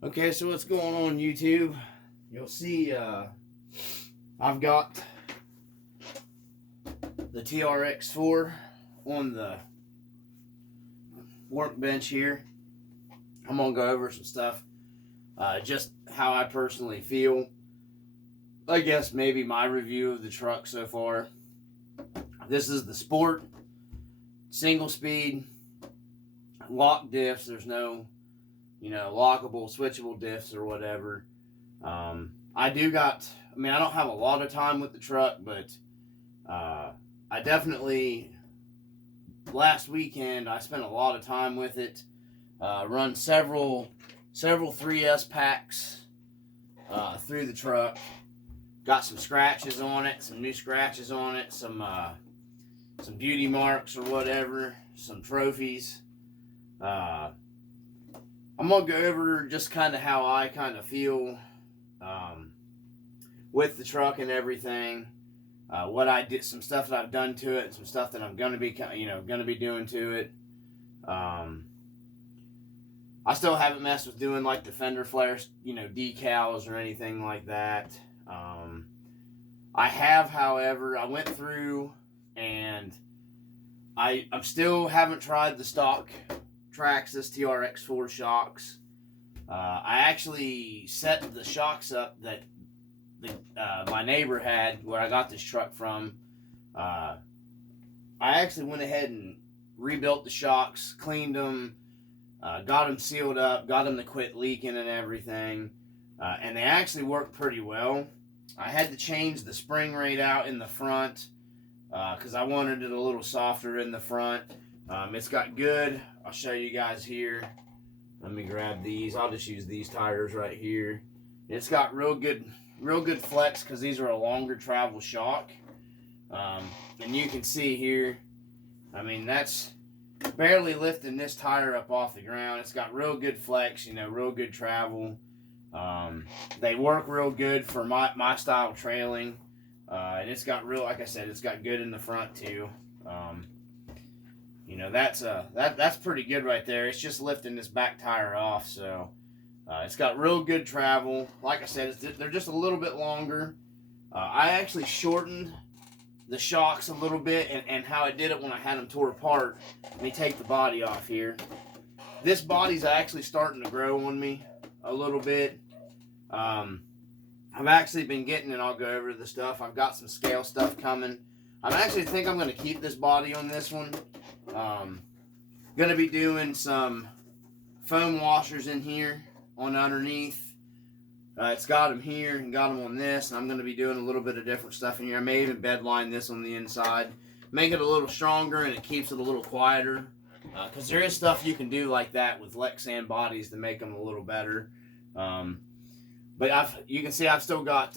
Okay, so what's going on YouTube? You'll see I've got the trx4 on the workbench here. I'm gonna go over some stuff, just how I personally feel. I guess maybe my review of the truck so far. This is the Sport single speed lock diffs. There's no lockable, switchable diffs or whatever. I don't have a lot of time with the truck, but I definitely, last weekend, I spent a lot of time with it. Run several 3S packs through the truck. Got some scratches on it, some new scratches on it, some beauty marks or whatever, some trophies. I'm going to go over just kind of how I kind of feel with the truck and everything. What I did, some stuff that I've done to it, and some stuff that I'm going to be, doing to it. I still haven't messed with doing like the fender flares, decals or anything like that. I have, however, I went through and I still haven't tried the stock Traxxas trx4 shocks. I actually set the shocks up that my neighbor had where I got this truck from. I actually went ahead and rebuilt the shocks, cleaned them, got them sealed up, got them to quit leaking and everything, and they actually worked pretty well. I had to change the spring rate out in the front because I wanted it a little softer in the front. It's got good, I'll show you guys here. Let me grab these. I'll just use these tires right here. It's got real good flex because these are a longer travel shock. And you can see here, that's barely lifting this tire up off the ground. It's got real good flex, real good travel. They work real good for my style trailing. And it's got like I said, it's got good in the front too. That's pretty good right there. It's just lifting this back tire off, so it's got real good travel. Like I said, they're just a little bit longer. I actually shortened the shocks a little bit, and how I did it when I had them tore apart. Let me take the body off here. This body's actually starting to grow on me a little bit. I've actually been getting, and I'll go over the stuff. I've got some scale stuff coming. I actually think I'm going to keep this body on this one. Going to be doing some foam washers in here on underneath. It's got them here and got them on this, and I'm going to be doing a little bit of different stuff in here. I may even bedline this on the inside, make it a little stronger, and it keeps it a little quieter. Because there is stuff you can do like that with Lexan bodies to make them a little better. But you can see I've still got.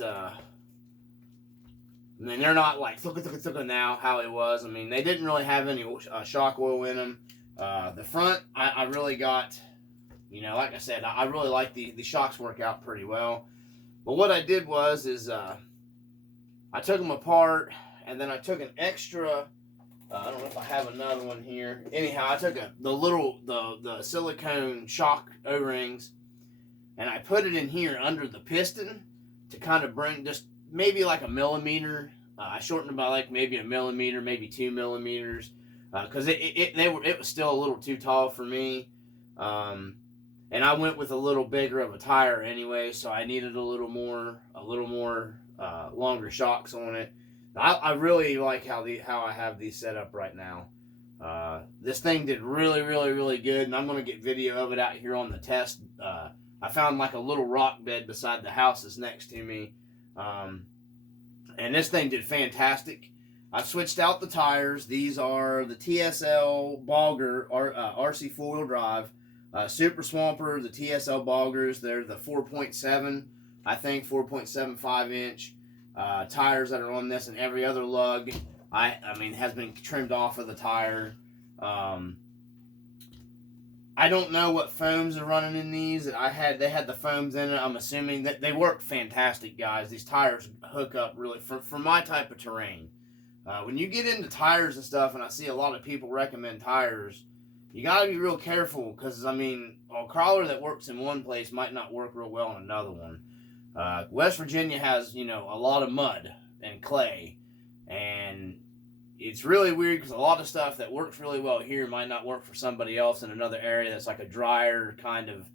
They're not like thuka now how it was. They didn't really have any shock oil in them. The front, I really got, like I said, I really like the shocks work out pretty well. But what I did is I took them apart, and then I took an extra, I don't know if I have another one here. Anyhow, I took the silicone shock O-rings, and I put it in here under the piston to kind of bring just maybe like a millimeter. I shortened it by like maybe a millimeter, maybe 2 millimeters, because it was still a little too tall for me. And I went with a little bigger of a tire anyway, so I needed a little more longer shocks on it. I really like how I have these set up right now. This thing did really good, and I'm gonna get video of it out here on the test. I found like a little rock bed beside the house that's next to me. And this thing did fantastic. I switched out the tires. These are the TSL Bogger RC 4-wheel drive. Super Swamper, the TSL Boggers. They're the 4.7, I think 4.75 inch tires that are on this, and every other lug has been trimmed off of the tire. I don't know what foams are running in these. They had the foams in it. I'm assuming that they work fantastic, guys. These tires hook up really for my type of terrain. When you get into tires and stuff, and I see a lot of people recommend tires, you got to be real careful because, I mean, a crawler that works in one place might not work real well in another one. West Virginia has, you know, a lot of mud and clay, and it's really weird because a lot of stuff that works really well here might not work for somebody else in another area that's like a drier kind of,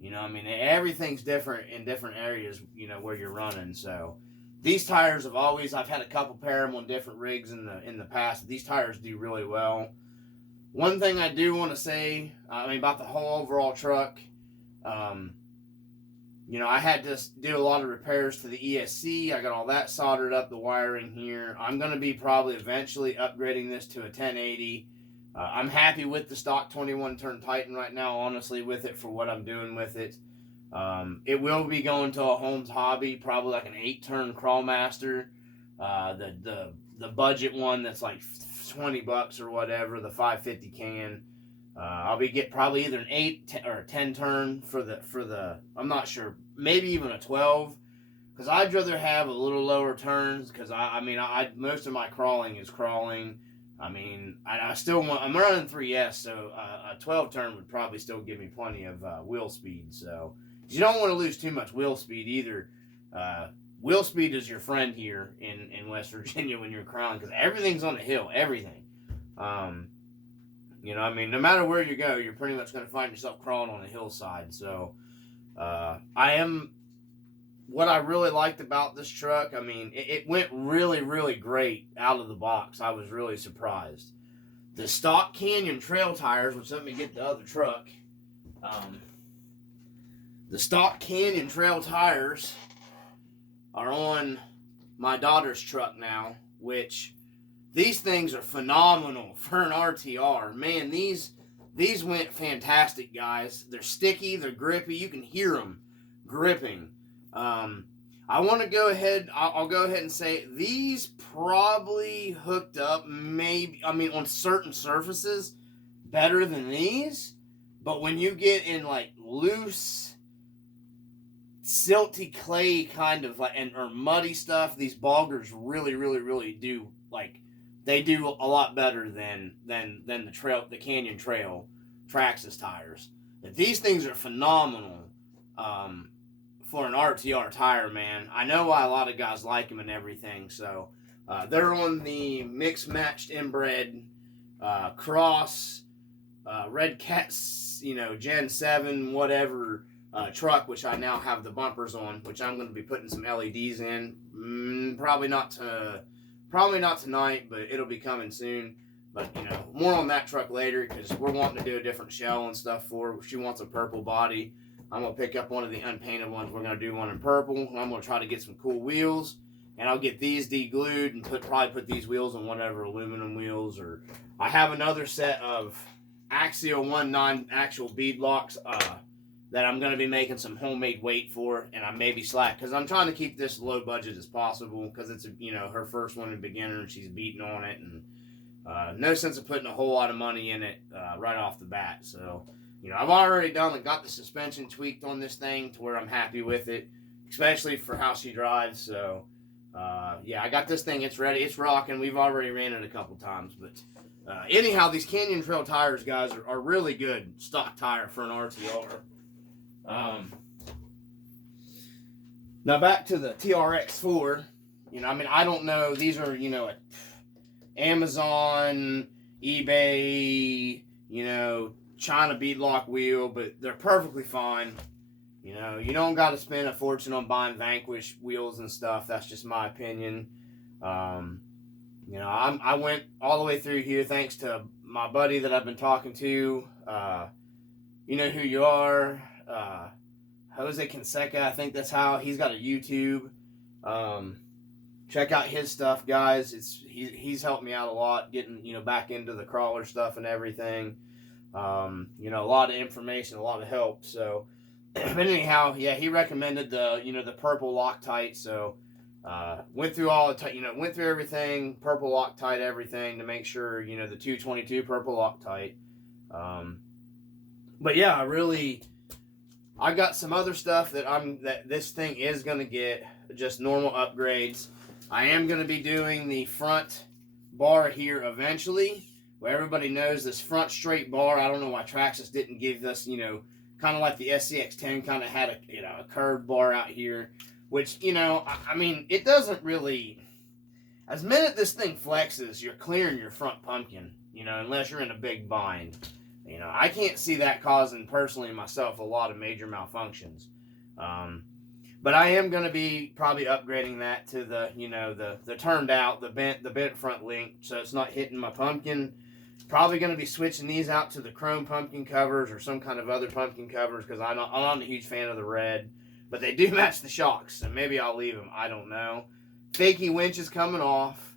you know, I mean, everything's different in different areas, you know, where you're running. So these tires have always, I've had a couple pair of them on different rigs in the past. These tires do really well. One thing I do want to say, I mean, about the whole overall truck, you know, I had to do a lot of repairs to the ESC. I got all that soldered up, the wiring here. I'm going to be probably eventually upgrading this to a 1080. I'm happy with the stock 21 turn Titan right now, honestly, with it for what I'm doing with it. It will be going to a Holmes Hobby, probably like an 8-turn Crawlmaster. The budget one that's like $20 or whatever, the 550 can. I'll be get probably either an 8 or a 10 turn for the I'm not sure, maybe even a 12, because I'd rather have a little lower turns, because I mean most of my crawling is crawling. I mean, I still want, I'm running 3S, so a 12 turn would probably still give me plenty of wheel speed. So you don't want to lose too much wheel speed either. Wheel speed is your friend here in West Virginia when you're crawling, because everything's on the hill, everything. You know, I mean, no matter where you go, you're pretty much going to find yourself crawling on a hillside. So, what I really liked about this truck, I mean, it went really, really great out of the box. I was really surprised. The stock Canyon trail tires, which let me get the other truck. The stock Canyon trail tires are on my daughter's truck now, which these things are phenomenal for an RTR. Man, these went fantastic, guys. They're sticky, they're grippy. You can hear them gripping. I want to go ahead, I'll go ahead and say these probably hooked up maybe, I mean, on certain surfaces better than these. But when you get in like loose, silty clay kind of like, or muddy stuff, these boggers really, really, really do, like, they do a lot better than the Canyon Trail Traxxas tires. But these things are phenomenal for an RTR tire, man. I know why a lot of guys like them and everything. So they're on the mixed matched inbred cross Red Cats, you know, Gen 7 whatever truck, which I now have the bumpers on, which I'm going to be putting some LEDs in. Probably not tonight, but it'll be coming soon. But, you know, more on that truck later, because we're wanting to do a different shell and stuff for her. She wants a purple body. I'm going to pick up one of the unpainted ones. We're going to do one in purple. I'm going to try to get some cool wheels. And I'll get these de-glued and probably put these wheels on whatever aluminum wheels. Or I have another set of Axial 1/9 actual bead locks that I'm going to be making some homemade weight for. And I may be slack, because I'm trying to keep this low budget as possible, because it's, you know, her first one in beginner and she's beating on it. And no sense of putting a whole lot of money in it right off the bat. So, you know, I've already got the suspension tweaked on this thing to where I'm happy with it, especially for how she drives. So, yeah, I got this thing. It's ready. It's rocking. We've already ran it a couple times. But anyhow, these Canyon Trail tires, guys, are really good stock tire for an RTR. Now back to the trx4. You know, I mean, I don't know. These are, you know, Amazon, eBay, you know, China beadlock wheel, but they're perfectly fine. You know, you don't got to spend a fortune on buying Vanquish wheels and stuff. That's just my opinion. You know, I went all the way through here thanks to my buddy that I've been talking to. You know who you are. Jose Canseca, I think that's how. He's got a YouTube. Check out his stuff, guys. He's helped me out a lot getting, you know, back into the crawler stuff and everything. You know, a lot of information, a lot of help. So, but anyhow, yeah, he recommended the purple Loctite. So, went through went through everything, purple Loctite, everything to make sure, you know, the 222 purple Loctite. But yeah, I got some other stuff that this thing is gonna get, just normal upgrades. I am gonna be doing the front bar here eventually, where everybody knows this front straight bar. I don't know why Traxxas didn't give us, you know, kind of like the SCX10 kind of had a, you know, a curved bar out here, which, you know, I mean, it doesn't really, as minute this thing flexes, you're clearing your front pumpkin, you know, unless you're in a big bind. You know, I can't see that causing, personally, myself, a lot of major malfunctions. But I am going to be probably upgrading that to the, you know, the turned out, the bent front link, so it's not hitting my pumpkin. Probably going to be switching these out to the chrome pumpkin covers or some kind of other pumpkin covers, because I'm not a huge fan of the red. But they do match the shocks, so maybe I'll leave them. I don't know. Fakey winch is coming off.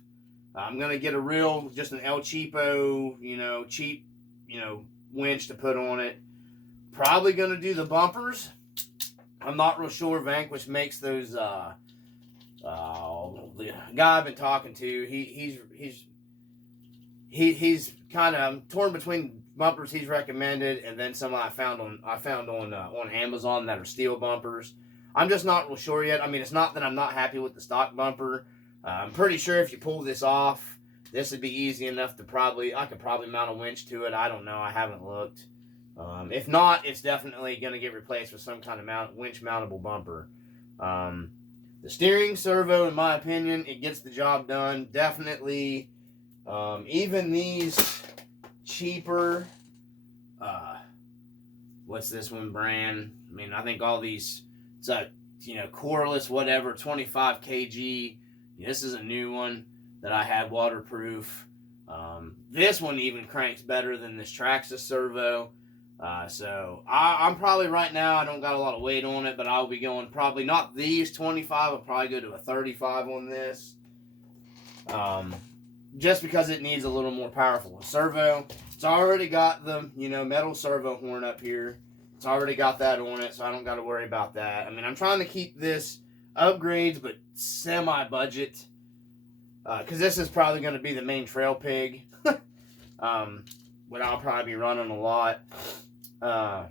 I'm going to get a real, just an El Cheapo, you know, cheap, you know, winch to put on it. Probably going to do the bumpers. I'm not real sure Vanquish makes those. The guy I've been talking to, he's kind of torn between bumpers he's recommended and then some I found on Amazon that are steel bumpers. I'm just not real sure yet. I mean, it's not that I'm not happy with the stock bumper. I'm pretty sure if you pull this off, this would be easy enough to I could probably mount a winch to it. I don't know. I haven't looked. If not, it's definitely going to get replaced with some kind of winch mountable bumper. The steering servo, in my opinion, it gets the job done. Definitely, even these cheaper, what's this one brand? I mean, I think all these, it's a, you know, coreless, whatever, 25 kg. This is a new one that I have waterproof. This one even cranks better than this Traxxas servo. So I'm probably right now, I don't got a lot of weight on it, but I'll be going probably not these 25. I'll probably go to a 35 on this. Just because it needs a little more powerful servo. It's already got the, you know, metal servo horn up here. It's already got that on it, so I don't got to worry about that. I mean, I'm trying to keep this upgrades, but semi-budget. Because this is probably going to be the main trail pig. What I'll probably be running a lot. I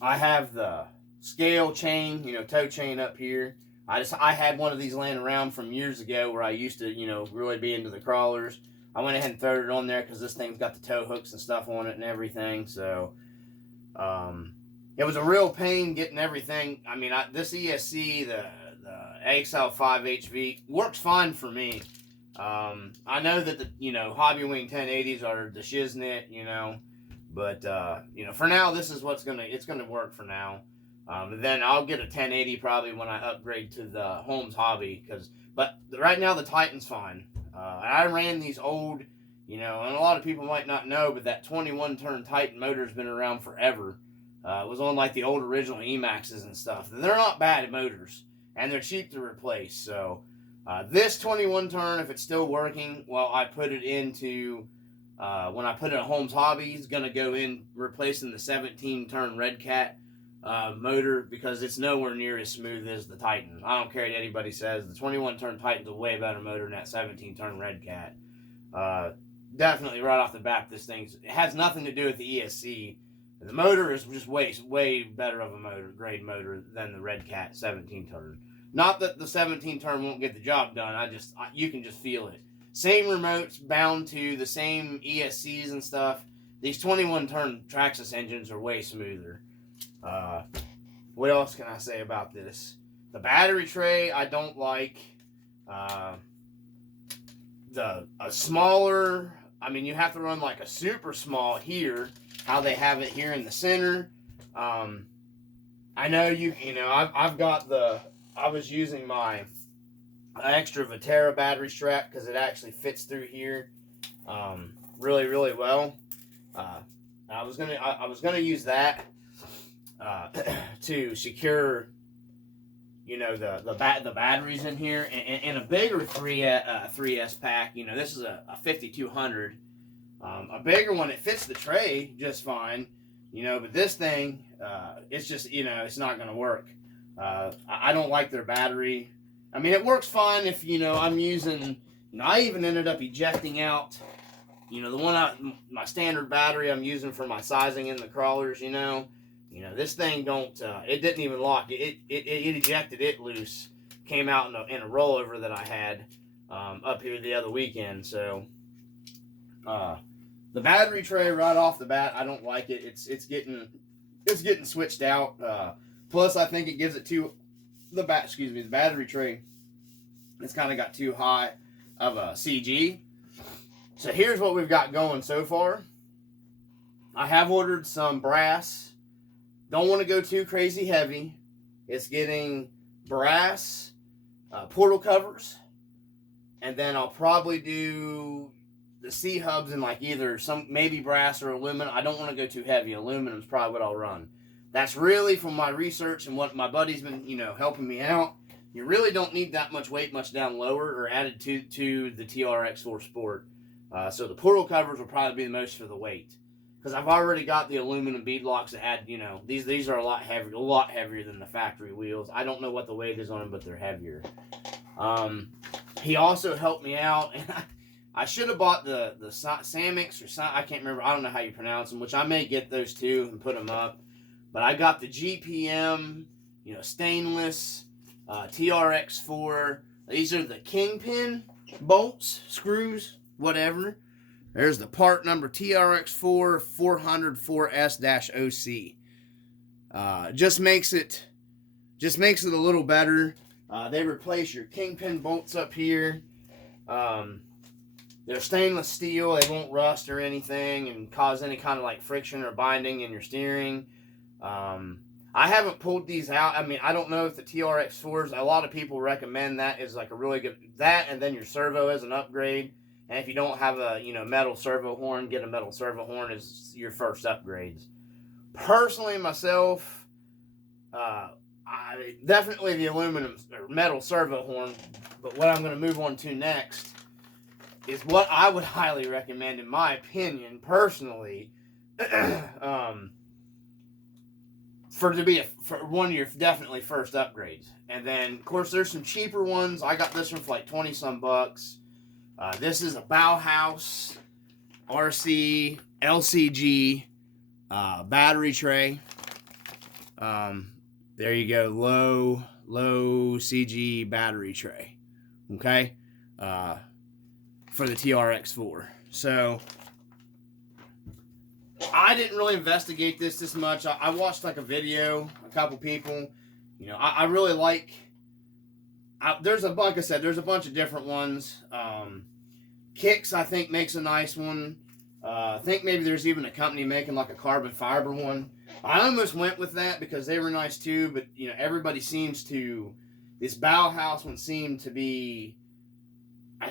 have the scale chain, you know, toe chain up here. I had one of these laying around from years ago where I used to, you know, really be into the crawlers. I went ahead and threw it on there because this thing's got the toe hooks and stuff on it and everything. So, it was a real pain getting everything. I mean, this ESC, the AXL5 HV, works fine for me. I know that the, you know, Hobby Wing 1080s are the shiznit, you know, but, you know, for now, this is it's gonna work for now. Then I'll get a 1080 probably when I upgrade to the Holmes Hobby, but right now the Titan's fine. I ran these old, you know, and a lot of people might not know, but that 21 turn Titan motor's been around forever. It was on like the old original Emaxes and stuff. They're not bad motors, and they're cheap to replace. So this 21 turn, if it's still working, well, I put it into, when I put it in Holmes Hobby, it's going to go in replacing the 17 turn Red Cat motor, because it's nowhere near as smooth as the Titan. I don't care what anybody says. The 21 turn Titan's a way better motor than that 17 turn Red Cat. Definitely right off the bat, it has nothing to do with the ESC. The motor is just way better of a grade motor than the Red Cat 17 turn. Not that the 17 turn won't get the job done. You can just feel it. Same remotes bound to the same ESCs and stuff. These 21 turn Traxxas engines are way smoother. What else can I say about this? The battery tray I don't like. A smaller, I mean, you have to run like a super small here, how they have it here in the center. I know you know, I was using my extra Viterra battery strap because it actually fits through here really well. I was gonna use that to secure, you know, the batteries in here, and a bigger 3S pack. You know, this is a 5200. A bigger one, it fits the tray just fine, you know, but this thing, it's just, you know, it's not going to work. I don't like their battery. I mean, it works fine if, you know, I'm using, you know, I even ended up ejecting out, you know, my standard battery I'm using for my sizing in the crawlers, you know, this thing it didn't even lock. It ejected it loose, came out in a rollover that I had up here the other weekend, so, The battery tray right off the bat, I don't like it. It's getting switched out. Plus, I think it gives it the battery tray. It's kind of got too high of a CG. So here's what we've got going so far. I have ordered some brass. Don't want to go too crazy heavy. It's getting brass portal covers, and then I'll probably do the C-hubs in like either maybe brass or aluminum. I don't want to go too heavy. Aluminum's probably what I'll run. That's really from my research and what my buddy's been, helping me out. You really don't need that much weight much down lower or added to the TRX4 Sport. So the portal covers will probably be the most for the weight. Because I've already got the aluminum bead locks that add, these are a lot heavier than the factory wheels. I don't know what the weight is on them, but they're heavier. He also helped me out, and I should have bought the Samix or I can't remember. I don't know how you pronounce them, which I may get those too and put them up. But I got the GPM, stainless TRX4. These are the Kingpin bolts, screws, whatever. There's the part number TRX4 404S-OC. Just makes it a little better. They replace your Kingpin bolts up here. They're stainless steel. They won't rust or anything and cause any kind of like friction or binding in your steering. I haven't pulled these out. I mean, I don't know if the TRX4s, a lot of people recommend that as like a really good, that and then your servo as an upgrade. And if you don't have a, metal servo horn, get a metal servo horn as your first upgrades. Personally, myself, definitely the aluminum or metal servo horn. But what I'm going to move on to next is what I would highly recommend, in my opinion, personally, for one of your definitely first upgrades. And then, of course, there's some cheaper ones. I got this one for like 20 some bucks. This is a Bauhaus RC LCG battery tray. There you go, low CG battery tray. Okay, for the TRX4. So I didn't really investigate this much. I watched like a video, a couple people. I really like. Like I said, there's a bunch of different ones. Kicks, I think, makes a nice one. I think maybe there's even a company making like a carbon fiber one. I almost went with that because they were nice too, but everybody seems to. This Bauhaus one seemed to be.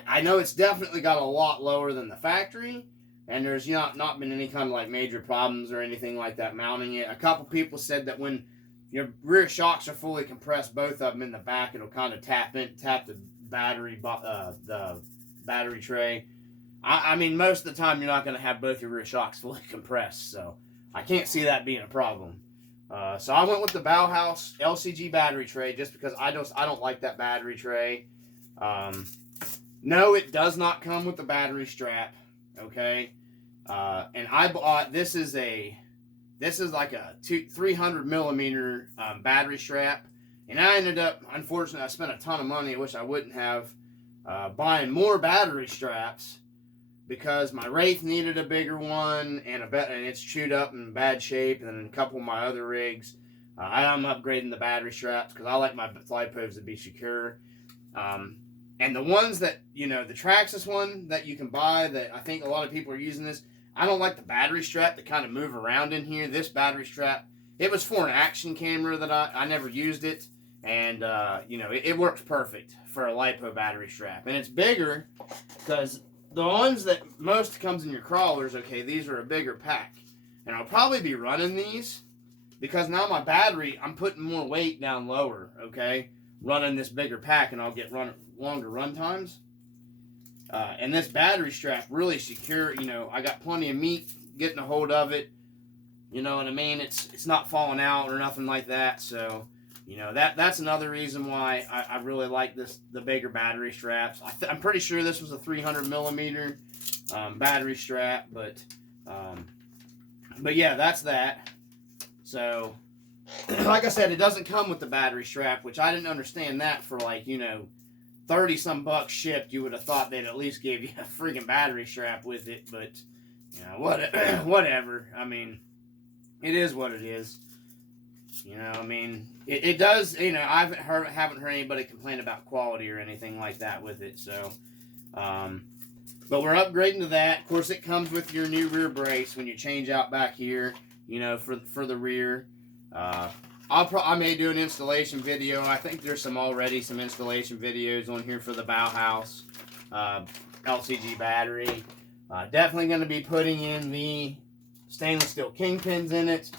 I know it's definitely got a lot lower than the factory, and there's not been any kind of like major problems or anything like that mounting it. A couple people said that when your rear shocks are fully compressed, both of them in the back, it'll kind of tap the battery tray. I mean, most of the time you're not going to have both your rear shocks fully compressed, so I can't see that being a problem. So I went with the Bauhaus LCG battery tray just because I don't like that battery tray. No, it does not come with the battery strap. Okay, and I bought this is like a 300 millimeter battery strap, and I ended up, unfortunately, I spent a ton of money, which I wouldn't have, buying more battery straps because my Wraith needed a bigger one and it's chewed up and in bad shape, and then a couple of my other rigs, I'm upgrading the battery straps because I like my LiPos to be secure. And the ones that, the Traxxas one that you can buy, that I think a lot of people are using this, I don't like the battery strap to kind of move around in here. This battery strap, it was for an action camera that I never used it. And, it works perfect for a LiPo battery strap. And it's bigger because the ones that most comes in your crawlers, okay, these are a bigger pack. And I'll probably be running these because now my battery, I'm putting more weight down lower, okay, running this bigger pack, and I'll get longer run times. And this battery strap really secure. I got plenty of meat getting a hold of it. You know what I mean? It's not falling out or nothing like that. So, that's another reason why I really like the bigger battery straps. I'm pretty sure this was a 300 millimeter battery strap, but yeah, that's that. So, like I said, it doesn't come with the battery strap, which I didn't understand that for 30 some bucks shipped. You would have thought they'd at least give you a freaking battery strap with it, but You know, whatever. I mean, it is what it is. You know, I mean, it does, you know, I haven't heard anybody complain about quality or anything like that with it, so, but we're upgrading to that. Of course, it comes with your new rear brace when you change out back here, you know, for the rear. I may do an installation video. I think there's some installation videos on here for the Bauhaus LCG battery. Definitely going to be putting in the stainless steel kingpins in it.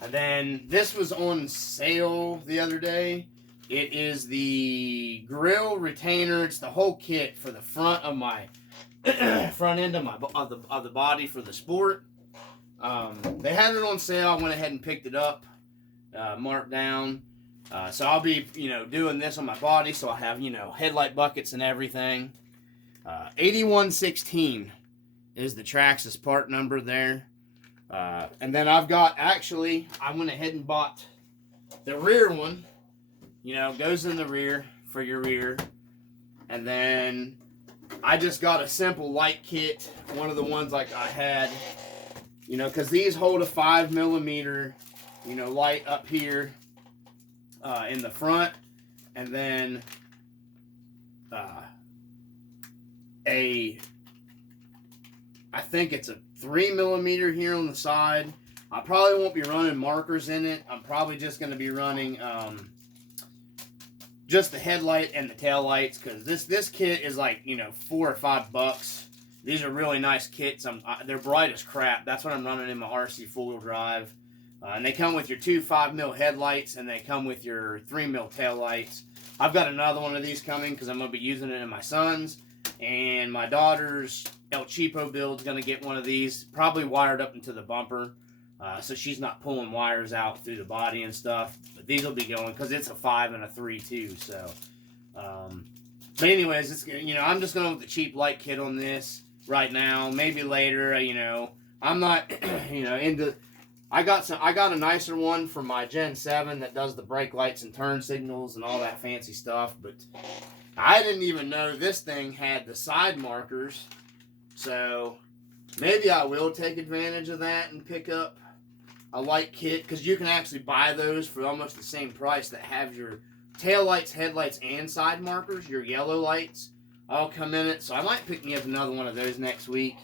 And then this was on sale the other day. It is the grill retainer. It's the whole kit for the front of my front end of the body for the Sport. They had it on sale. I went ahead and picked it up, marked down. So I'll be, you know, doing this on my body. So I have, you know, headlight buckets and everything. 8116 is the Traxxas part number there. And then I've got, actually, I went ahead and bought the rear one. You know, goes in the rear for your rear. And then I just got a simple light kit, one of the ones like I had, you know, because these hold a 5mm, you know, light up here in the front. And then I think it's a 3mm here on the side. I probably won't be running markers in it. I'm probably just going to be running just the headlight and the tail lights, because this kit is like, you know, $4 or $5. These are really nice kits. They're bright as crap. That's what I'm running in my RC four-wheel drive. And they come with your two 5mm headlights, and they come with your 3mm tail lights. I've got another one of these coming because I'm going to be using it in my son's. And my daughter's El Cheapo build is going to get one of these, probably wired up into the bumper, so she's not pulling wires out through the body and stuff. But these will be going, because it's a 5 and a 3 too. So, but anyways, it's, you know, I'm just going with the cheap light kit on this right now. Maybe later, you know, I'm not, you know, into. I got a nicer one for my Gen 7 that does the brake lights and turn signals and all that fancy stuff, but I didn't even know this thing had the side markers, so maybe I will take advantage of that and pick up a light kit, because you can actually buy those for almost the same price that have your tail lights, headlights, and side markers, your yellow lights, all come in it. So I might pick me up another one of those next week,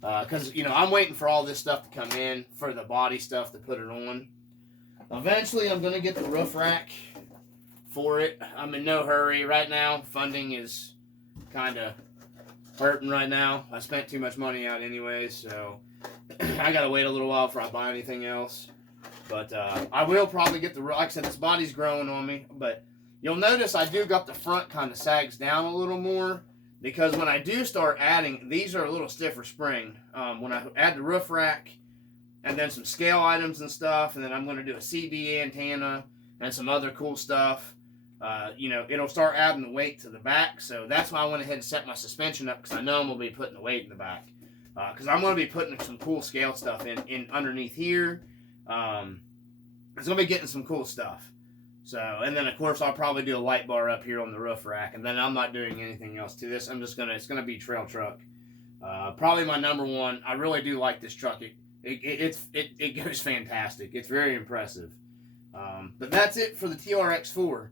because, you know, I'm waiting for all this stuff to come in for the body stuff to put it on. Eventually, I'm going to get the roof rack for it. I'm in no hurry right now. Funding is kind of hurting right now. I spent too much money out anyways, so I gotta wait a little while before I buy anything else. But I will probably get the, like I said, this body's growing on me, but you'll notice I do got the front kind of sags down a little more, because when I do start adding, these are a little stiffer spring. When I add the roof rack and then some scale items and stuff, and then I'm going to do a CB antenna and some other cool stuff, you know, it'll start adding the weight to the back. So that's why I went ahead and set my suspension up, because I know I'm going to be putting the weight in the back. Because I'm going to be putting some cool scale stuff in underneath here. It's going to be getting some cool stuff. So, and then of course I'll probably do a light bar up here on the roof rack, and then I'm not doing anything else to this. It's going to be trail truck. Probably my number one. I really do like this truck. It goes fantastic. It's very impressive. But that's it for the TRX4.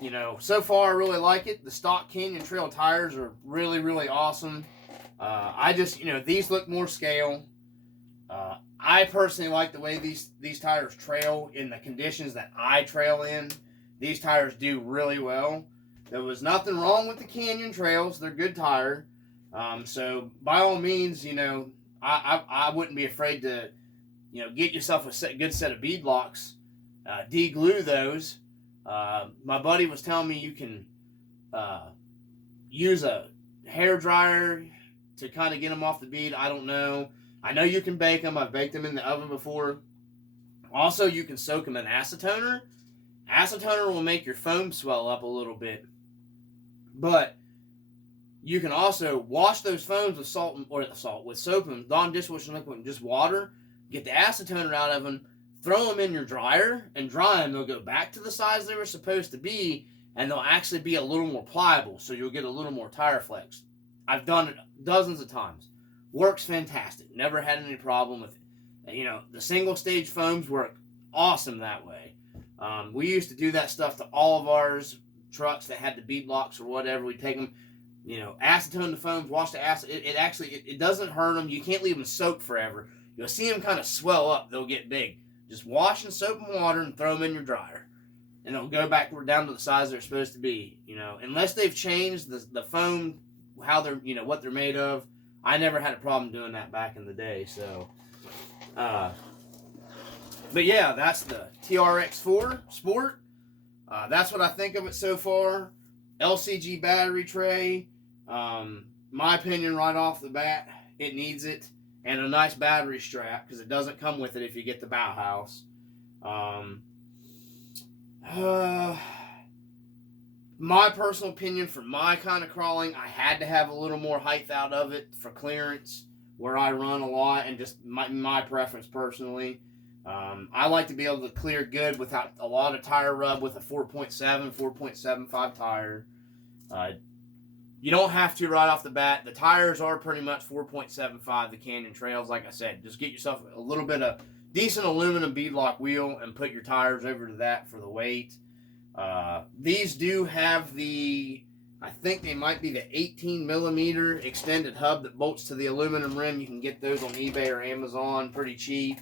You know, so far I really like it. The stock Canyon Trail tires are really, really awesome. I just, you know, these look more scale. I personally like the way these tires trail in the conditions that I trail in. These tires do really well. There was nothing wrong with the Canyon Trails. They're good tire. So by all means, you know, I wouldn't be afraid to, you know, get yourself a good set of bead locks. De-glue those. My buddy was telling me you can use a hair dryer to kind of get them off the bead. I don't know. I know you can bake them. I've baked them in the oven before. Also, you can soak them in acetoner. Acetoner will make your foam swell up a little bit. But you can also wash those foams with with soap and Dawn dishwashing liquid and just water. Get the acetoner out of them. Throw them in your dryer and dry them. They'll go back to the size they were supposed to be, and they'll actually be a little more pliable, so you'll get a little more tire flex. I've done it dozens of times. works fantastic. Never had any problem with it. You know, the single stage foams work awesome that way. We used to do that stuff to all of ours trucks that had the bead locks or whatever. We'd take them, you know, acetone the foams, wash the acid. It doesn't hurt them. You can't leave them soak forever. You'll see them kind of swell up. They'll get big. Just wash and soak in water and throw them in your dryer. And it'll go back down to the size they're supposed to be. You know, unless they've changed the foam, how they're, you know, what they're made of. I never had a problem doing that back in the day. So, but yeah, that's the TRX4 Sport. That's what I think of it so far. LCG battery tray. My opinion right off the bat, it needs it. And a nice battery strap, because it doesn't come with it if you get the Bauhaus. My personal opinion, for my kind of crawling, I had to have a little more height out of it for clearance, where I run a lot, and just my preference personally. I like to be able to clear good without a lot of tire rub with a 4.7, 4.75 tire. You don't have to right off the bat. The tires are pretty much 4.75, the Canyon Trails. Like I said, just get yourself a little bit of decent aluminum beadlock wheel and put your tires over to that for the weight. These do have the, I think they might be the 18 millimeter extended hub that bolts to the aluminum rim. You can get those on eBay or Amazon pretty cheap.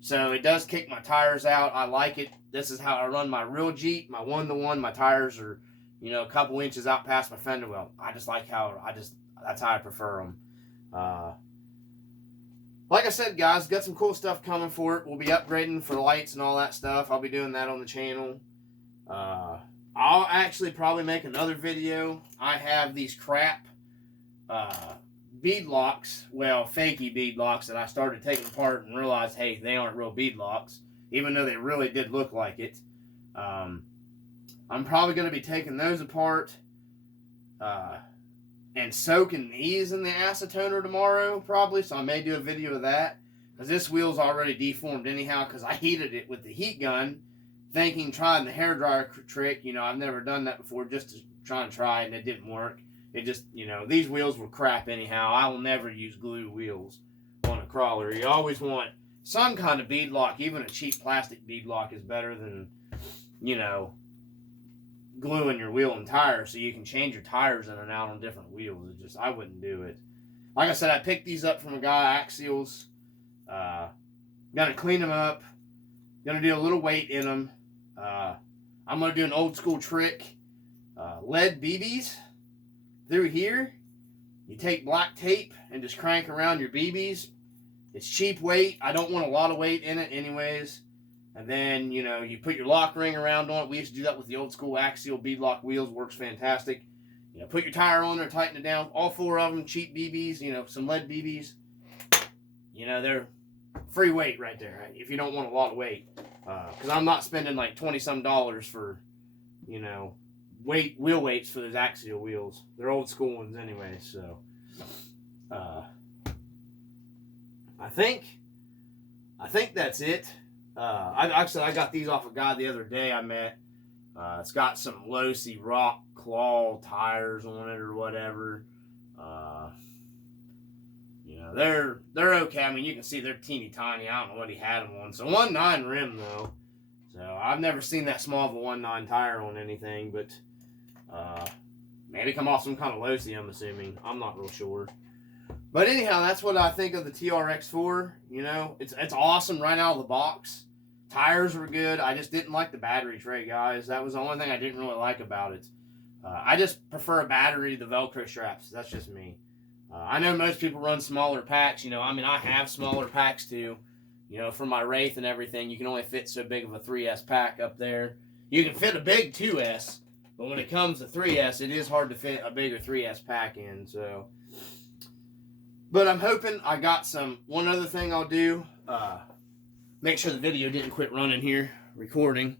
So it does kick my tires out. I like it. This is how I run my real Jeep. My 1-to-1, my tires are, you know, a couple inches out past my fender well. I just like how, that's how I prefer them. Like I said, guys, got some cool stuff coming for it. We'll be upgrading for lights and all that stuff. I'll be doing that on the channel. I'll actually probably make another video. I have these crap bead locks, well, fakey bead locks that I started taking apart and realized, hey, they aren't real bead locks, even though they really did look like it. I'm probably going to be taking those apart and soaking these in the acetoner tomorrow, probably, so I may do a video of that, because this wheel's already deformed anyhow, because I heated it with the heat gun, trying the hairdryer trick. You know, I've never done that before, just to try it, and it didn't work. It just, you know, these wheels were crap anyhow. I will never use glue wheels on a crawler. You always want some kind of bead lock. Even a cheap plastic bead lock is better than, you know, gluing your wheel and tire, so you can change your tires in and out on different wheels. It's just, I wouldn't do it. Like I said, I picked these up from a guy, Axials. Gonna clean them up. Gonna do a little weight in them. I'm gonna do an old school trick. Lead BBs through here. You take black tape and just crank around your BBs. It's cheap weight. I don't want a lot of weight in it anyways. And then, you know, you put your lock ring around on it. We used to do that with the old school axial beadlock wheels. Works fantastic. You know, put your tire on there, tighten it down. All 4 of them, cheap BBs, you know, some lead BBs. You know, they're free weight right there, right? If you don't want a lot of weight. Because I'm not spending like $20-some for, you know, wheel weights for those axial wheels. They're old school ones anyway, so. I think that's it. I got these off a guy the other day I met. It's got some Losi Rock Claw tires on it or whatever. You know, they're okay. I mean, you can see they're teeny tiny. I don't know what he had them on. So 1.9 rim though. So I've never seen that small of a 1.9 tire on anything, but maybe come off some kind of Losi, I'm assuming. I'm not real sure. But anyhow, that's what I think of the TRX4. You know, it's awesome right out of the box. Tires were good. I just didn't like the battery tray, guys. That was the only thing I didn't really like about it. I just prefer a battery to the Velcro straps. That's just me. I know most people run smaller packs. You know, I mean, I have smaller packs too. You know, for my Wraith and everything, you can only fit so big of a 3S pack up there. You can fit a big 2S, but when it comes to 3S, it is hard to fit a bigger 3S pack in, so. But I'm hoping I got one other thing I'll do. Make sure the video didn't quit running here, recording.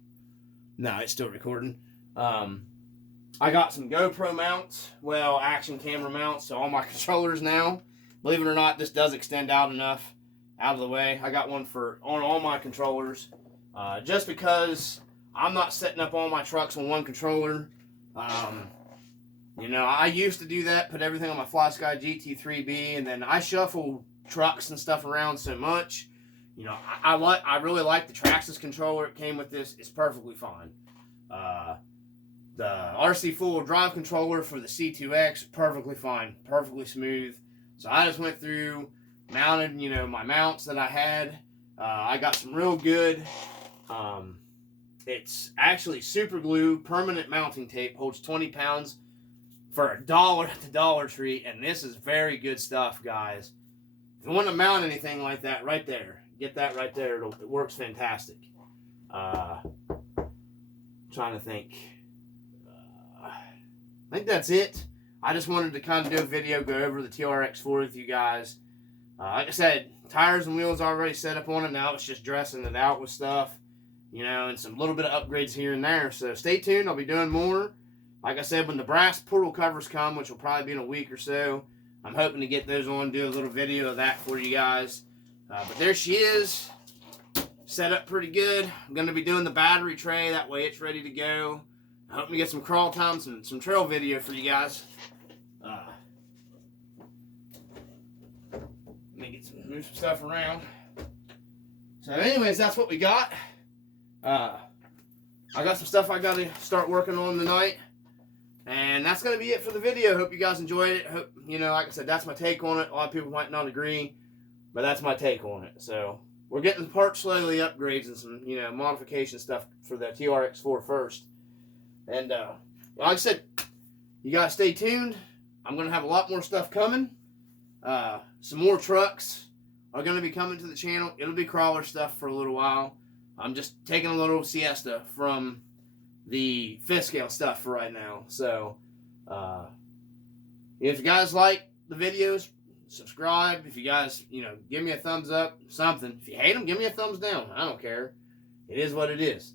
No, it's still recording. I got some GoPro mounts, well, action camera mounts, so all my controllers now. Believe it or not, this does extend out enough out of the way. I got one on all my controllers, just because I'm not setting up all my trucks on one controller. You know, I used to do that, put everything on my FlySky GT3B, and then I shuffle trucks and stuff around so much. You know, I really like the Traxxas controller. It came with this. It's perfectly fine. The RC full drive controller for the C2X, perfectly fine, perfectly smooth. So I just went through, mounted, you know, my mounts that I had. I got some real good. It's actually super glue, permanent mounting tape, holds 20 pounds for $1 at the Dollar Tree, and this is very good stuff, guys. If you want to mount anything like that, right there, get that right there. It works fantastic. Trying to think. I think that's it. I just wanted to kind of do a video, go over the trx4 with you guys. Like I said, tires and wheels already set up on it. Now it's just dressing it out with stuff, you know, and some little bit of upgrades here and there. So stay tuned. I'll be doing more. Like I said, when the brass portal covers come, which will probably be in a week or so, I'm hoping to get those on, do a little video of that for you guys. But there she is, set up pretty good. I'm going to be doing the battery tray. That way it's ready to go. I'm hoping to get some crawl time, some trail video for you guys. Let me move some stuff around. So anyways, that's what we got. I got some stuff I got to start working on tonight. And that's going to be it for the video. Hope you guys enjoyed it. Hope, you know, like I said, that's my take on it. A lot of people might not agree, but that's my take on it. So we're getting the parts slowly, upgrades and some, you know, modification stuff for the trx4 first. And like I said, you guys stay tuned. I'm going to have a lot more stuff coming. Some more trucks are going to be coming to the channel. It'll be crawler stuff for a little while. I'm just taking a little siesta from the fifth scale stuff for right now. So, if you guys like the videos, subscribe. If you guys, you know, give me a thumbs up, something. If you hate them, give me a thumbs down. I don't care. It is what it is.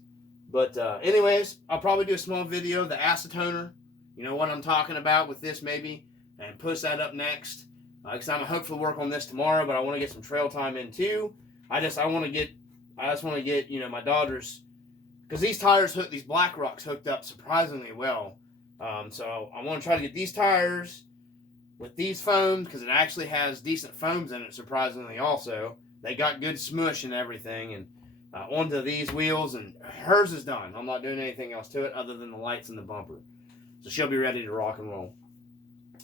But anyways, I'll probably do a small video of the acetoner. You know what I'm talking about with this maybe. And push that up next. Because I'm hopefully work on this tomorrow, but I want to get some trail time in too. I just want to get, you know, my daughter's, because these tires, these Black Rocks hooked up surprisingly well. So I want to try to get these tires with these foams, because it actually has decent foams in it surprisingly also. They got good smush and everything, and onto these wheels, and hers is done. I'm not doing anything else to it other than the lights and the bumper. So she'll be ready to rock and roll.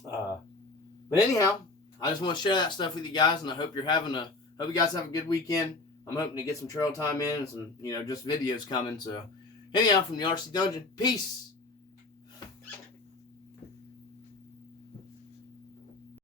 But anyhow, I just want to share that stuff with you guys, and I hope you guys have a good weekend. I'm hoping to get some trail time in and some, you know, just videos coming. So anyhow, from the RC Dungeon, peace.